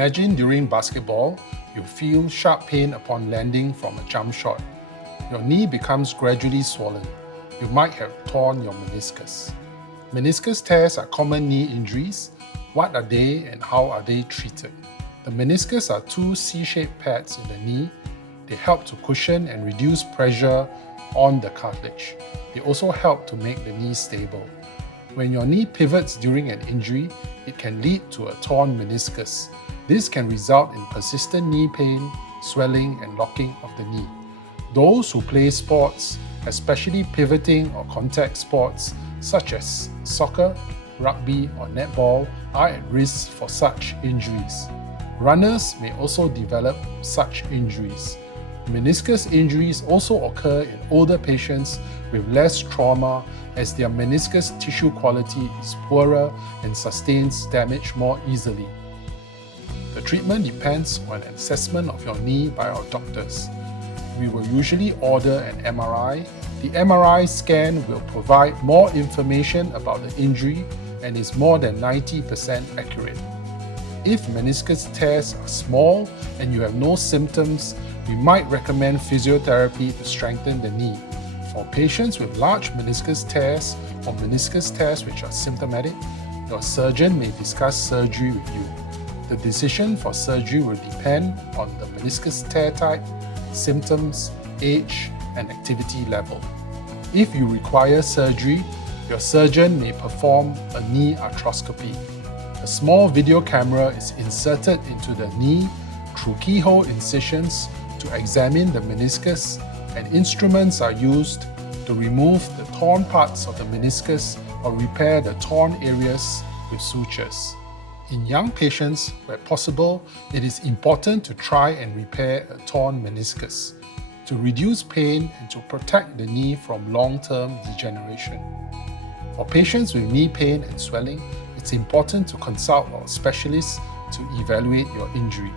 Imagine during basketball, you feel sharp pain upon landing from a jump shot. Your knee becomes gradually swollen. You might have torn your meniscus. Meniscus tears are common knee injuries. What are they and how are they treated? The meniscus are two C-shaped pads in the knee. They help to cushion and reduce pressure on the cartilage. They also help to make the knee stable. When your knee pivots during an injury, it can lead to a torn meniscus. This can result in persistent knee pain, swelling, and locking of the knee. Those who play sports, especially pivoting or contact sports such as soccer, rugby, or netball, are at risk for such injuries. Runners may also develop such injuries. Meniscus injuries also occur in older patients with less trauma as their meniscus tissue quality is poorer and sustains damage more easily. The treatment depends on an assessment of your knee by our doctors. We will usually order an MRI. The MRI scan will provide more information about the injury and is more than 90% accurate. If meniscus tears are small and you have no symptoms, we might recommend physiotherapy to strengthen the knee. For patients with large meniscus tears or meniscus tears which are symptomatic, your surgeon may discuss surgery with you. The decision for surgery will depend on the meniscus tear type, symptoms, age, and activity level. If you require surgery, your surgeon may perform a knee arthroscopy. A small video camera is inserted into the knee through keyhole incisions to examine the meniscus, and instruments are used to remove the torn parts of the meniscus or repair the torn areas with sutures. In young patients, where possible, it is important to try and repair a torn meniscus to reduce pain and to protect the knee from long-term degeneration. For patients with knee pain and swelling, it's important to consult our specialists to evaluate your injury.